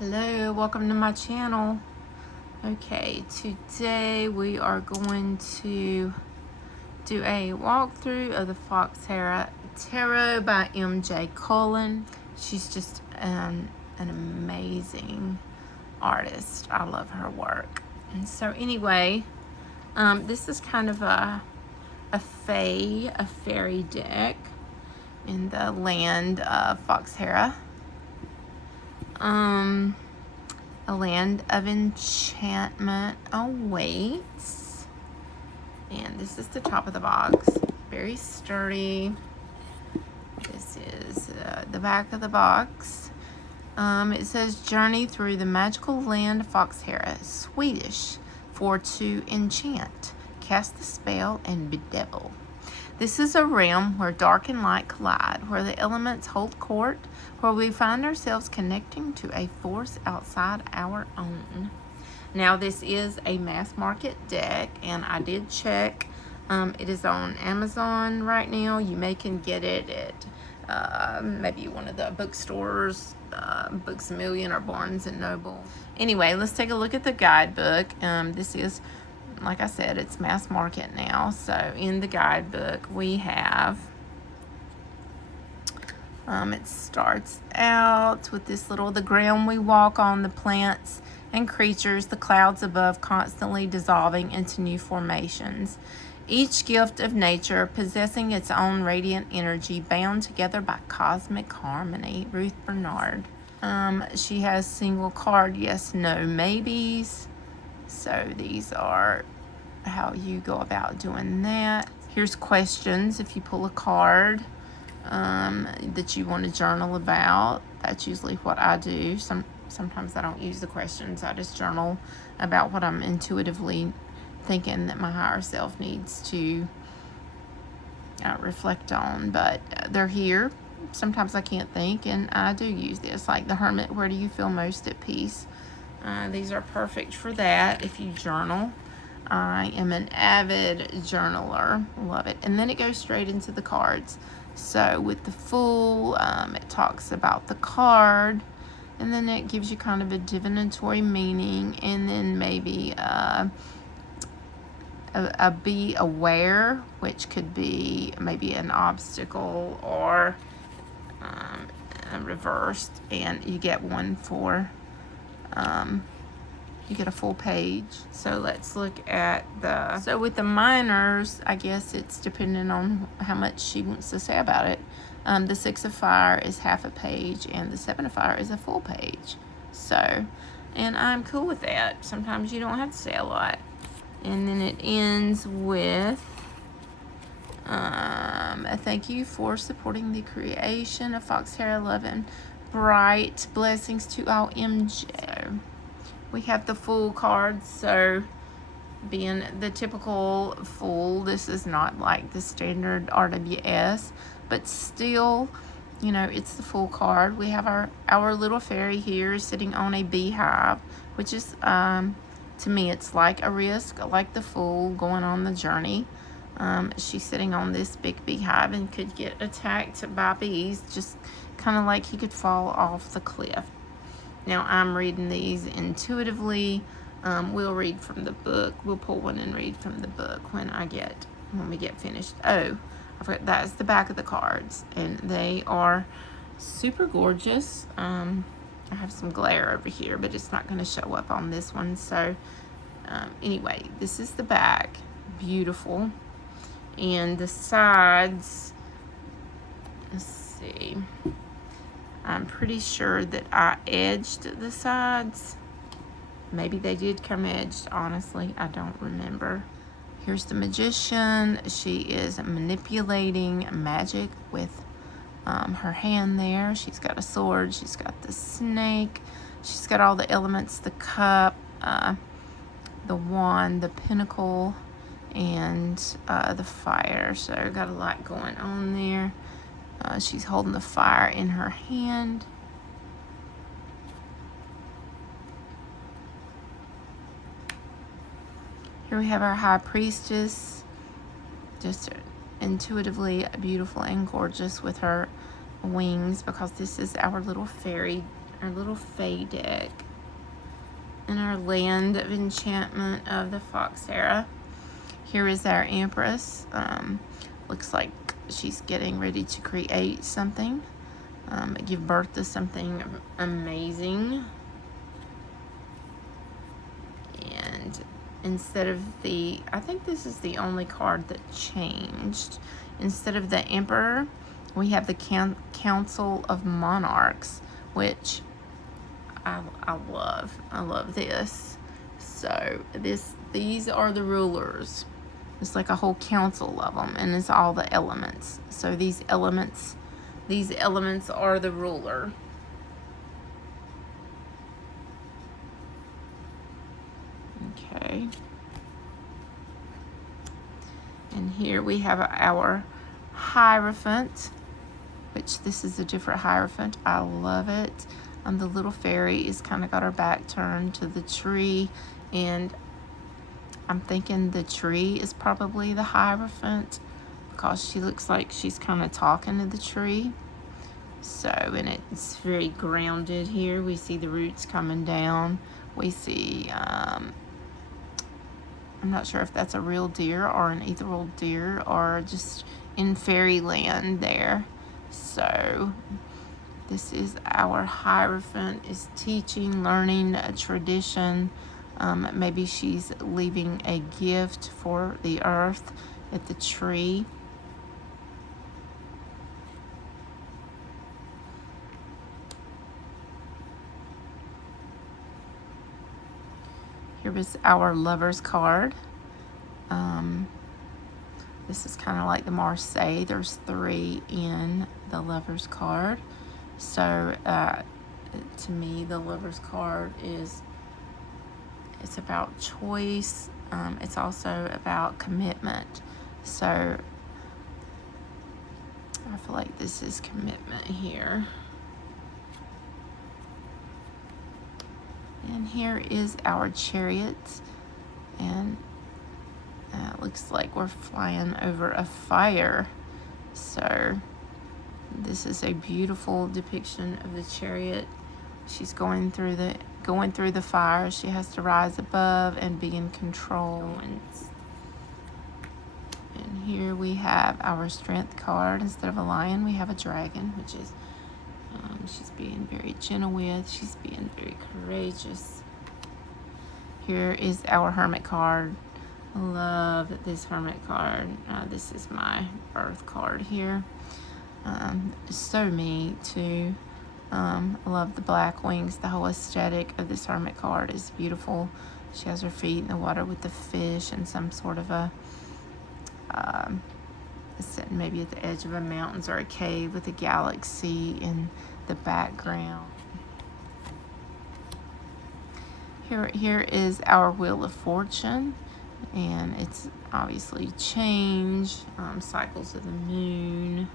Hello, welcome to my channel. Okay, today we are going to do a walkthrough of the FOHAXA Tarot by MJ Cullinane. She's just an amazing artist. I love her work. And so anyway, this is kind of a fairy deck in the land of FOHAXA. A land of enchantment awaits. And this is the top of the box. Very sturdy. This is the back of the box. It says, journey through the magical land of FOHAXA, Swedish for to enchant, cast the spell, and bedevil. This is a realm where dark and light collide, where the elements hold court, where we find ourselves connecting to a force outside our own. Now, this is a mass market deck, and I did check. It is on Amazon right now. You can get it at maybe one of the bookstores, Books A Million or Barnes and Noble. Anyway, let's take a look at the guidebook. This is, like I said, it's mass market now. So in the guidebook we have, it starts out with this little, the ground we walk on, the plants and creatures, the clouds above constantly dissolving into new formations. Each gift of nature possessing its own radiant energy, bound together by cosmic harmony. Ruth Bernard. She has single card, yes, no, maybes. So these are how you go about doing that. Here's questions if you pull a card that you want to journal about. That's usually what I do. Sometimes I don't use the questions. I just journal about what I'm intuitively thinking that my higher self needs to reflect on. But they're here. Sometimes I can't think, and I do use this. Like the Hermit, where do you feel most at peace? These are perfect for that if you journal. I am an avid journaler. Love it. And then it goes straight into the cards. So with the Fool, it talks about the card, and then it gives you kind of a divinatory meaning, and then maybe a be aware, which could be maybe an obstacle or reversed, and you get one for you get a full page. So let's look at so with the minors, I guess it's depending on how much she wants to say about it. The 6 of Fire is half a page, and the 7 of Fire is a full page. So, and I'm cool with that. Sometimes you don't have to say a lot. And then it ends with a thank you for supporting the creation of FOHAXA, love and bright blessings to all MJ. We have the Fool cards, so being the typical Fool, this is not like the standard RWS, but still, you know, it's the Fool card. We have our little fairy here sitting on a beehive, which is, to me, it's like a risk, like the Fool going on the journey. She's sitting on this big beehive and could get attacked by bees, just kind of like he could fall off the cliff. Now, I'm reading these intuitively. We'll read from the book. We'll pull one and read from the book when we get finished. Oh, I forgot, that's the back of the cards, and they are super gorgeous. I have some glare over here, but it's not going to show up on this one. So anyway, this is the back. Beautiful. And the sides, let's see, I'm pretty sure that I edged the sides. Maybe they did come edged, honestly. I don't remember. Here's the Magician. She is manipulating magic with her hand there. She's got a sword. She's got the snake. She's got all the elements, the cup, the wand, the pentacle, and the fire. So got a lot going on there. She's holding the fire in her hand. Here we have our High Priestess, just intuitively beautiful and gorgeous with her wings, because this is our little fairy our little Fae deck in our land of enchantment of the Fox era. Here is our Empress. Looks like she's getting ready to create something, give birth to something amazing. And instead of the, I think this is the only card that changed. Instead of the Emperor, we have the Council of Monarchs, which I love. I love this. So these are the rulers. It's like a whole council of them, and it's all the elements. So these elements are the ruler. Okay. And here we have our Hierophant, which this is a different Hierophant. I love it. The little fairy is kind of got her back turned to the tree, and I'm thinking the tree is probably the Hierophant because she looks like she's kind of talking to the tree. So, and it's very grounded here. We see the roots coming down. We see, I'm not sure if that's a real deer or an ethereal deer or just in fairyland there. So this is our Hierophant, is teaching, learning, a tradition. Maybe she's leaving a gift for the earth at the tree. Here is our Lover's card. This is kind of like the Marseille. There's 3 in the Lover's card. So to me, the Lover's card it's about choice. It's also about commitment. So I feel like this is commitment here. And here is our Chariot, and it looks like we're flying over a fire. So this is a beautiful depiction of the Chariot. She's going through the fire. She has to rise above and be in control. And here we have our Strength card. Instead of a lion, we have a dragon, which is she's being very gentle with. She's being very courageous. Here is our Hermit card. I love this Hermit card. This is my birth card here. So me too. I love the black wings. The whole aesthetic of this Hermit card is beautiful. She has her feet in the water with the fish and some sort of a sitting maybe at the edge of a mountains or a cave with a galaxy in the background. Here is our Wheel of Fortune, and it's obviously change, cycles of the moon,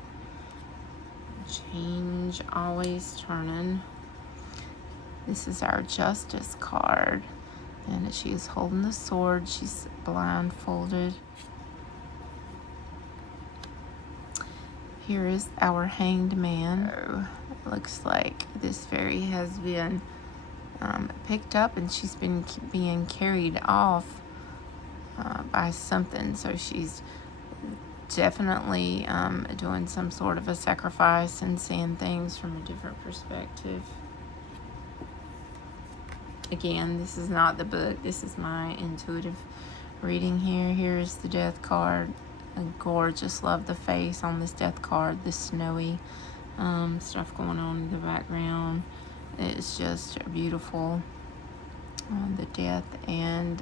change, always turning. This is our Justice card, and she is holding the sword. She's blindfolded. Here is our Hanged Man. It looks like this fairy has been picked up, and she's been being carried off by something. So she's definitely doing some sort of a sacrifice and seeing things from a different perspective. Again, this is not the book. This is my intuitive reading here. Here's the Death card. Gorgeous. Love the face on this Death card. The snowy stuff going on in the background. It's just beautiful. The death, and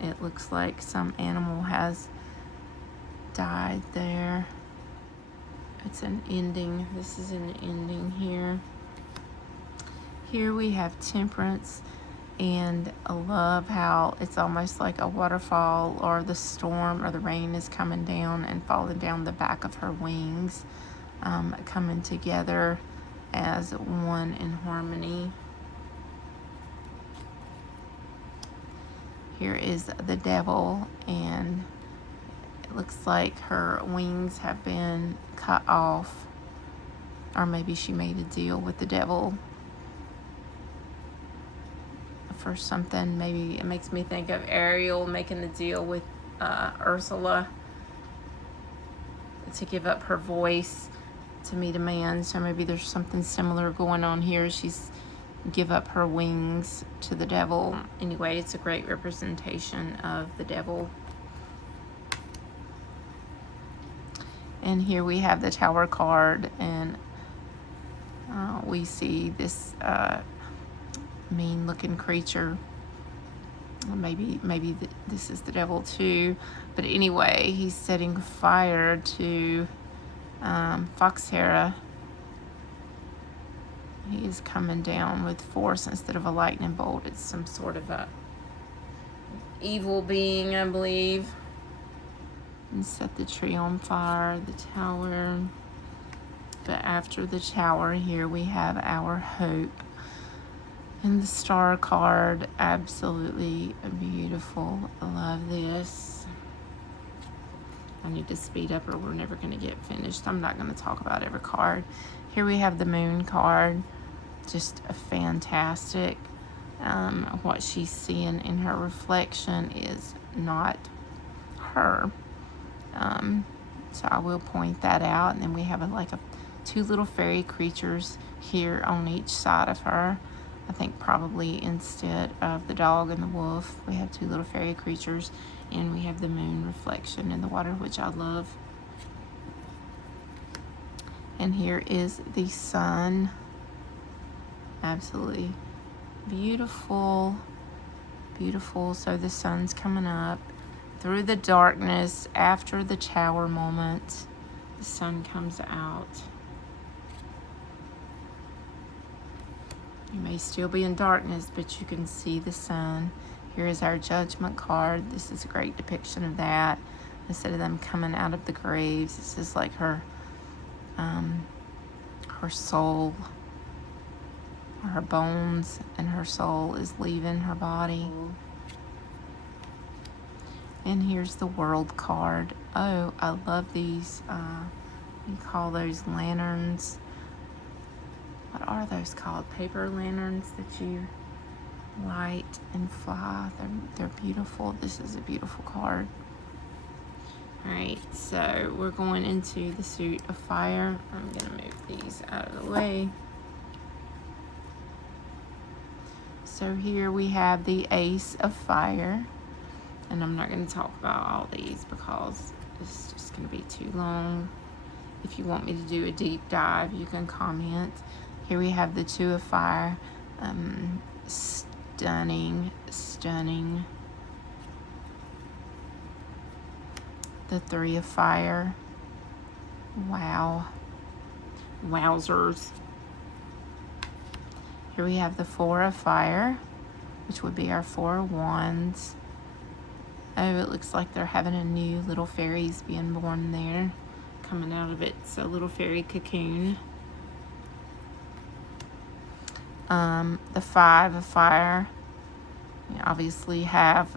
it looks like some animal has died there. It's an ending. This is an ending here. Here we have Temperance, and I love how it's almost like a waterfall, or the storm or the rain is coming down and falling down the back of her wings, coming together as one in harmony. Here is the Devil, and it looks like her wings have been cut off, or maybe she made a deal with the devil for something. Maybe it makes me think of Ariel making the deal with Ursula to give up her voice to meet a man. So maybe there's something similar going on here. She's give up her wings to the devil. Anyway, it's a great representation of the devil. And here we have the Tower card, and we see this mean looking creature. Maybe this is the devil too, but anyway, he's setting fire to Phorhaxa. He is coming down with force instead of a lightning bolt. It's some sort of a evil being, I believe. And set the tree on fire, the tower. But after the tower, here we have our hope. And the star card, absolutely beautiful. I love this. I need to speed up or we're never going to get finished. I'm not going to talk about every card. Here we have the moon card. Just a fantastic. What she's seeing in her reflection is not her. So I will point that out. And then we have two little fairy creatures here on each side of her. I think probably instead of the dog and the wolf, we have two little fairy creatures, and we have the moon reflection in the water, which I love. And here is the sun. Absolutely beautiful, beautiful. So the sun's coming up through the darkness. After the tower moment, the sun comes out. You may still be in darkness, but you can see the sun. Here is our judgment card. This is a great depiction of that. Instead of them coming out of the graves, this is like her soul, her bones and her soul is leaving her body. And here's the world card. Oh, I love these. You call those lanterns. What are those called? Paper lanterns that you light and fly. They're beautiful. This is a beautiful card. Alright, so we're going into the suit of fire. I'm going to move these out of the way. So here we have the Ace of Fire. And I'm not going to talk about all these because it's just going to be too long. If you want me to do a deep dive, you can comment. Here we have the Two of Fire. Stunning, stunning. The Three of Fire. Wow. Wowzers. Here we have the Four of Fire, which would be our Four of Wands. Oh, it looks like they're having a new little fairies being born there, coming out of its little fairy cocoon. The Five of Fire. You obviously have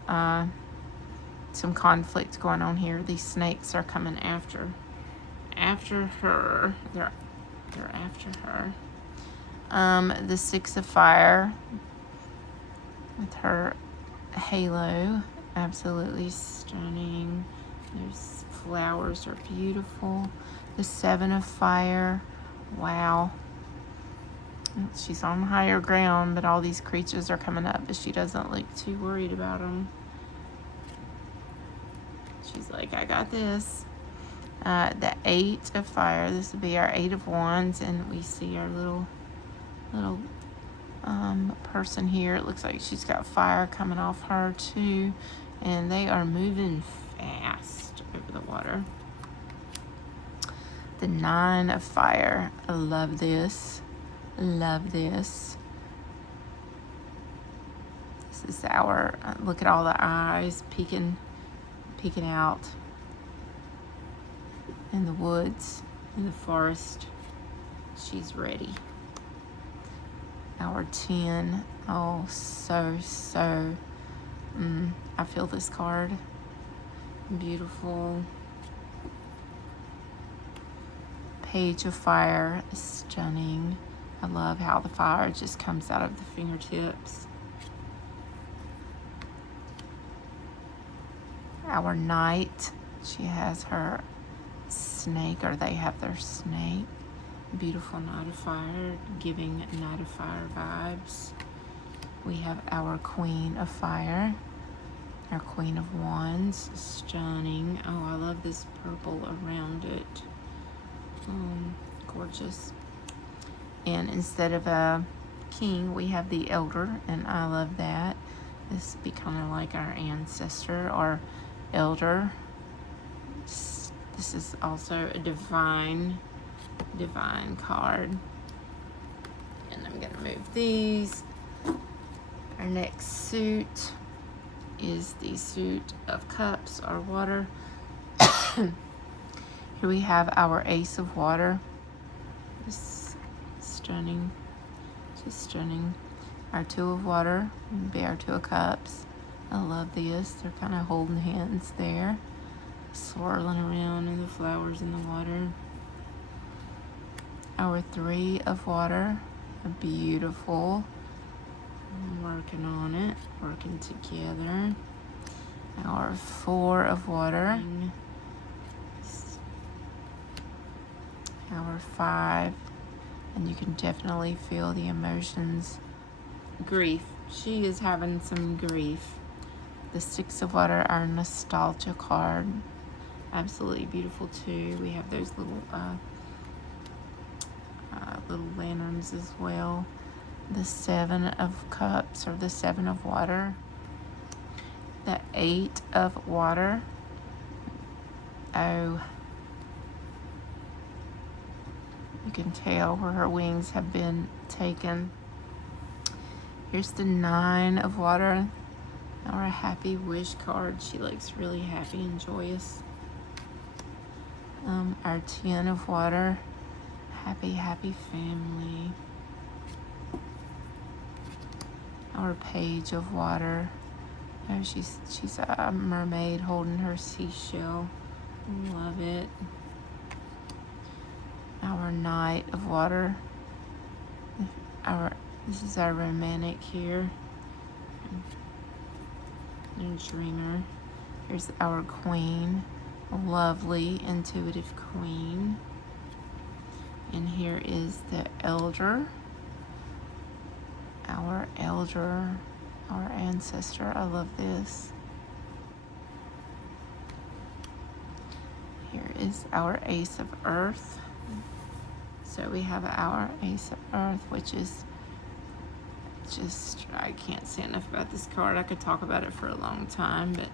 some conflict going on here. These snakes are coming after her. They're after her. The Six of Fire with her halo, absolutely stunning. Those flowers are beautiful. The Seven of Fire, wow. She's on higher ground, but all these creatures are coming up, but she doesn't look too worried about them. She's like, I got this. The Eight of Fire, this would be our Eight of Wands, and we see our little person here. It looks like she's got fire coming off her too, and they are moving fast over the water. The Nine of Fire, I love this. Love this. This is our look at all the eyes peeking out in the woods, in the forest. She's ready. Our 10. Oh, so I feel this card. Beautiful. Page of Fire, stunning. I love how the fire just comes out of the fingertips. Our knight, she has her snake, or they have their snake. Beautiful Knight of Fire, giving Knight of Fire vibes. We have our Queen of Fire, our Queen of Wands, stunning. Oh, I love this purple around it. Gorgeous. And instead of a king, we have the Elder, and I love that. This would be kind of like our ancestor or elder. This is also a divine card. And I'm going to move these. Our next suit is the Suit of Cups, or water. Here we have our Ace of Water. This stunning, just stunning. Our Two of Water would be our Two of Cups. I love this. They're kind of holding hands there, swirling around in the flowers in the water. Our Three of Water, beautiful. I'm working on it, working together. Our Four of Water. Our Five, and you can definitely feel the emotions. Grief. She is having some grief. The Six of Water, our nostalgia card. Absolutely beautiful too. We have those little lanterns as well. The Seven of Cups, or the Seven of Water. The Eight of Water. Oh, you can tell where her wings have been taken. Here's the Nine of Water, or a Happy Wish card. She looks really happy and joyous. Our Ten of Water, happy family. Our Page of Water. Oh, she's a mermaid holding her seashell. Love it. Our Knight of Water. This is our romantic here. And dreamer. Here's our Queen. A lovely, intuitive Queen. And here is the Elder. Our Elder, our ancestor. I love this. Here is our Ace of Earth. So we have our Ace of Earth, which is just, I can't say enough about this card. I could talk about it for a long time, but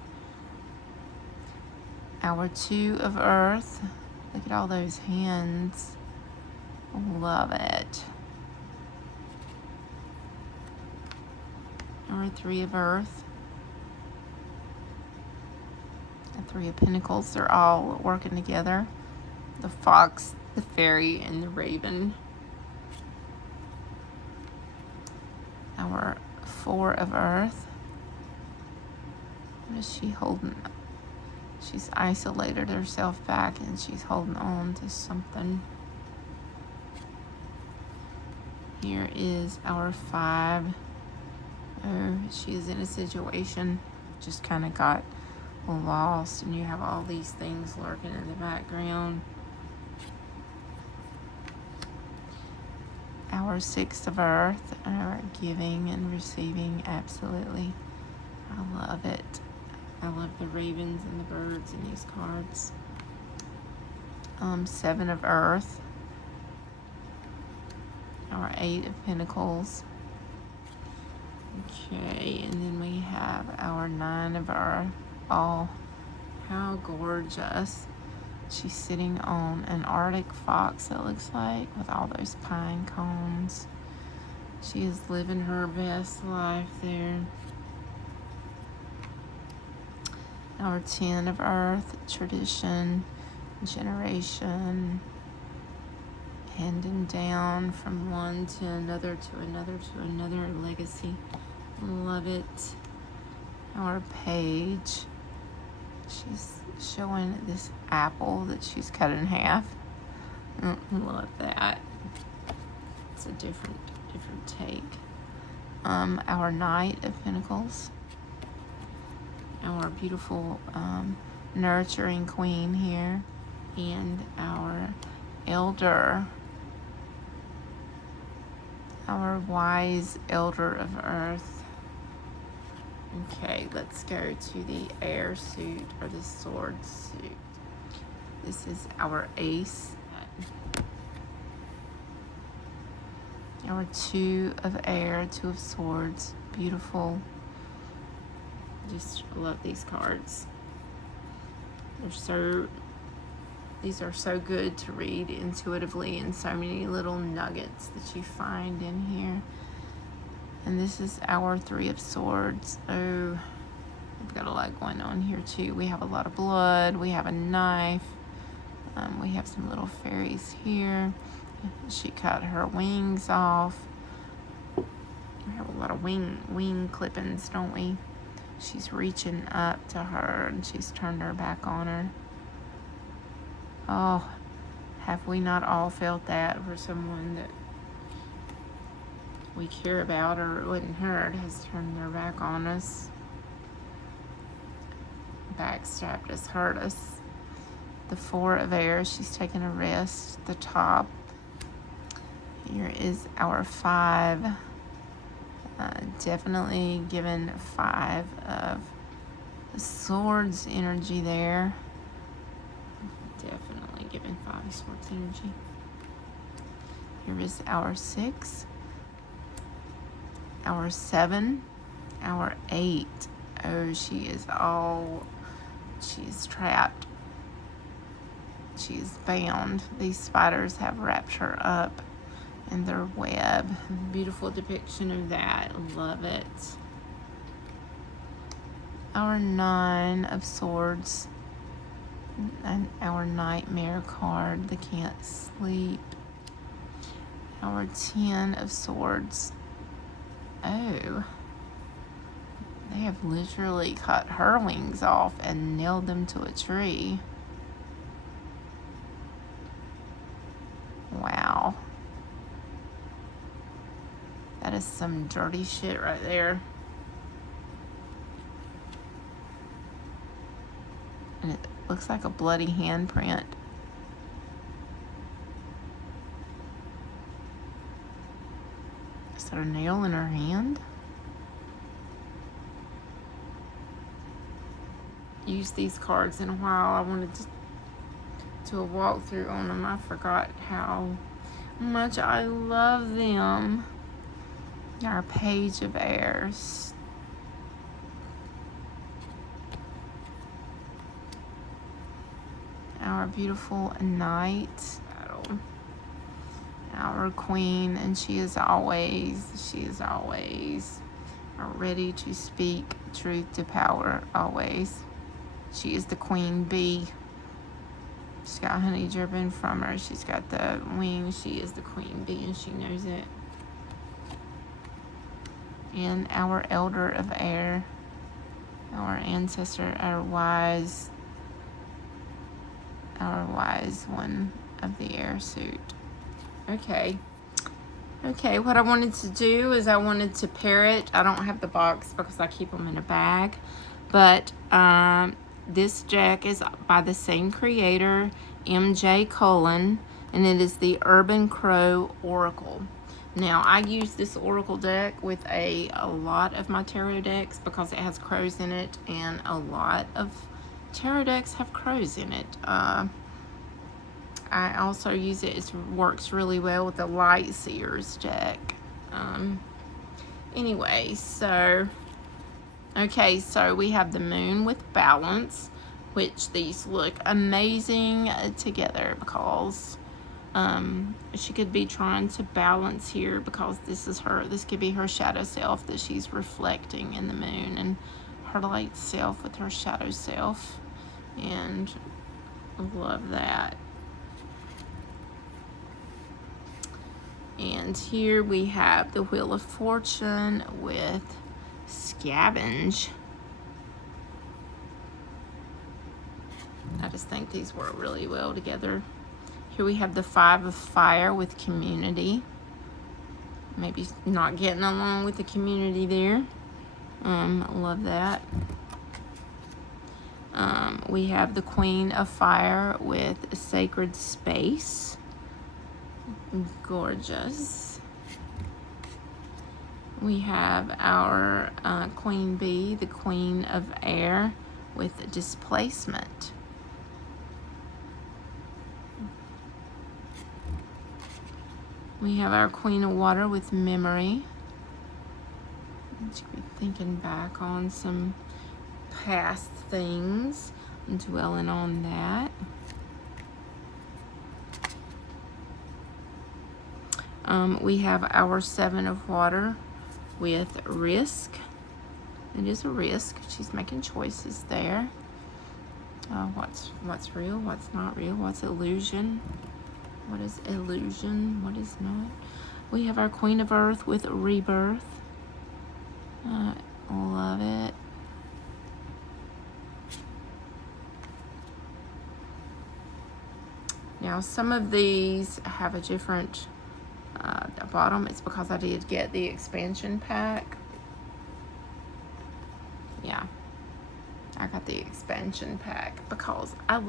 our Two of Earth. Look at all those hands. Love it. Our Three of Earth. The Three of Pentacles. They're all working together. The Fox, the Fairy, and the Raven. Our Four of Earth. What is she holding? She's isolated herself back and she's holding on to something. Here is our Five. Oh, she is in a situation, just kind of got lost, and you have all these things lurking in the background. Our Six of Earth, our giving and receiving, absolutely. I love it. I love the ravens and the birds in these cards. Seven of Earth. Our Eight of Pentacles. Okay, and then we have our Nine of Earth. Oh, how gorgeous. She's sitting on an Arctic fox, it looks like, with all those pine cones. She is living her best life there. Our Ten of Earth, tradition, generation, handing down from one to another, to another, to another, legacy. Love it. Our Page. She's showing this apple that she's cut in half. Love that. It's a different take. Our Knight of Pentacles. our beautiful nurturing queen here, and our elder, our wise elder of earth. Okay, let's go to the air suit, or the sword suit. This is our ace, our two of air, two of swords. Beautiful. Just love these cards. These are so good to read intuitively, and so many little nuggets that you find in here. And this is our three of swords. Oh, we've got a lot going on here too. We have a lot of blood. We have a knife. We have some little fairies here. She cut her wings off. We have a lot of wing clippings, don't we? She's reaching up to her, and she's turned her back on her. Oh, have we not all felt that for someone that we care about or wouldn't hurt has turned their back on us, backstabbed us, hurt us? The four of air, she's taking a rest. The top. Here is our five. Definitely given 5 of the swords energy there. Definitely given 5 of swords energy. Here is our 6, our 7, our 8. Oh, she's trapped. She's bound. These spiders have wrapped her up in their web. Beautiful depiction of that. Love it. Our 9 of swords, and our nightmare card, the can't sleep. Our 10 of swords. Oh, they have literally cut her wings off and nailed them to a tree. Wow. That is some dirty shit right there. And it looks like a bloody handprint. Is there a nail in her hand? Used these cards in a while. I wanted to do a walkthrough on them. I forgot how much I love them. Our page of airs. Our beautiful knight. Our queen, and she is always ready to speak truth to power, always. She is the queen bee. She's got honey dripping from her. She's got the wings. She is the queen bee, and she knows it. And our elder of air, our ancestor, our wise one of the air suit. Okay, what I wanted to do is I wanted to pair it. I don't have the box because I keep them in a bag, but this deck is by the same creator, MJ Cullinane, and it is the Urban Crow Oracle. Now, I use this Oracle deck with a lot of my tarot decks because it has crows in it, and a lot of tarot decks have crows in it. I also use it. It works really well with the Light Seers deck. Anyway, so we have the moon with balance, which these look amazing together because she could be trying to balance here because this could be her shadow self that she's reflecting in the moon, and her light self with her shadow self, and I love that. And here we have the Wheel of Fortune with Scavenge. I just think these work really well together. Here we have the 5 of Fire with Community. Maybe not getting along with the community there. Love that. We have the Queen of Fire with Sacred Space. Gorgeous. We have our Queen Bee, the Queen of Air with Displacement. We have our Queen of Water with Memory. Be thinking back on some past things and dwelling on that. We have our Seven of Water with Risk. It is a risk. She's making choices there. What's real? What's not real? What's illusion? What is illusion? What is not? We have our Queen of Earth with Rebirth. Love it. Now, some of these have a different bottom. It's because I did get the expansion pack. Yeah, I got the expansion pack because I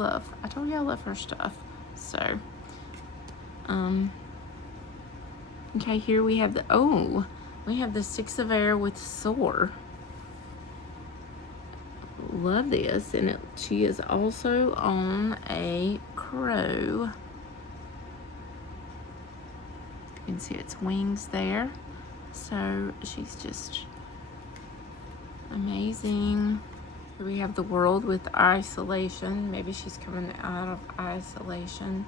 told you I love her stuff. So, okay, here we have the Six of Air with Soar. Love this, and she is also on a crow. You can see its wings there. So she's just amazing. Here we have the World with Isolation. Maybe she's coming out of isolation,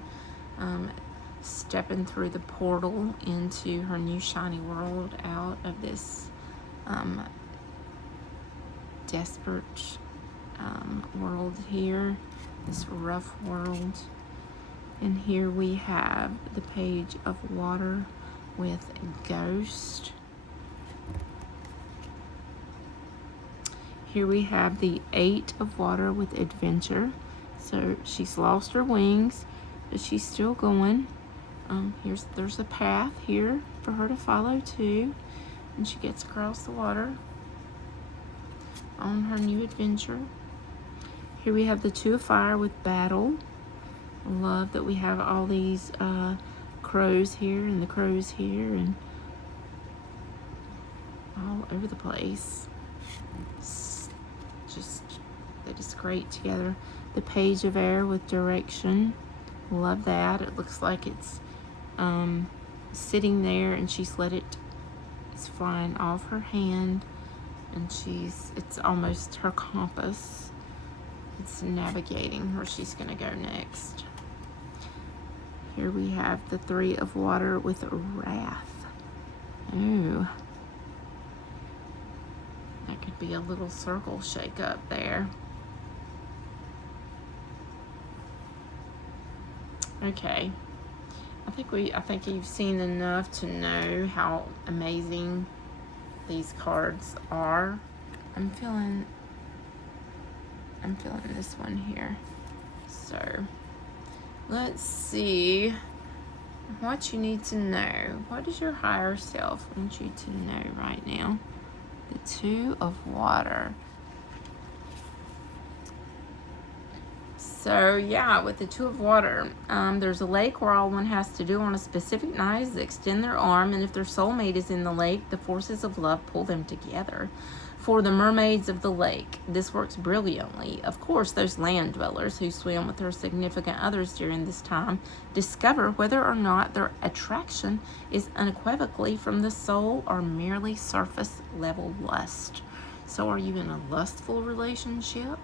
stepping through the portal into her new shiny world, out of this desperate world here, this rough world. And here we have the Page of Water with Ghost. Here we have the Eight of Water with Adventure. So she's lost her wings, but she's still going. There's a path here for her to follow too, and she gets across the water on her new adventure. Here we have the Two of Fire with Battle. Love that we have all these crows here and the crows here and all over the place. They're just great together. The Page of Air with Direction. Love that. It looks like it's sitting there and she's it's flying off her hand, and it's almost her compass. It's navigating where she's going to go next. Here we have the Three of Water with Wrath. Ooh. That could be a little circle shake up there. Okay. I think you've seen enough to know how amazing these cards are. I'm feeling this one here. So let's see what you need to know. What does your higher self want you to know right now? The Two of Water. So yeah, with the Two of Water, there's a lake where all one has to do on a specific night is extend their arm, and if their soulmate is in the lake, the forces of love pull them together. For the mermaids of the lake, this works brilliantly. Of course, those land dwellers who swim with their significant others during this time discover whether or not their attraction is unequivocally from the soul or merely surface level lust. So are you in a lustful relationship,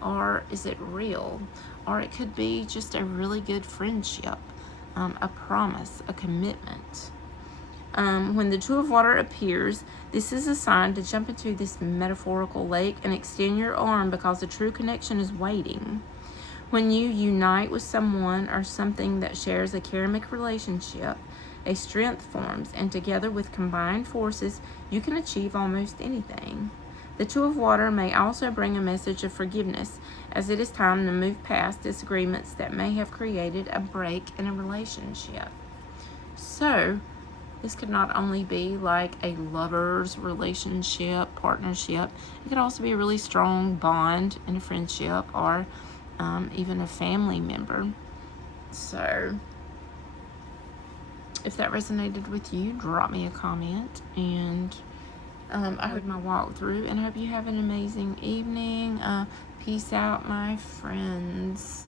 or is it real? Or it could be just a really good friendship, a promise, a commitment. When the Two of Water appears, this is a sign to jump into this metaphorical lake and extend your arm, because the true connection is waiting. When you unite with someone or something that shares a karmic relationship, a strength forms, and together with combined forces, you can achieve almost anything. The Two of Water may also bring a message of forgiveness, as it is time to move past disagreements that may have created a break in a relationship. So, This could not only be like a lover's relationship, partnership. It could also be a really strong bond in a friendship, or even a family member. So if that resonated with you, drop me a comment. And I heard my walkthrough, and I hope you have an amazing evening. Peace out, my friends.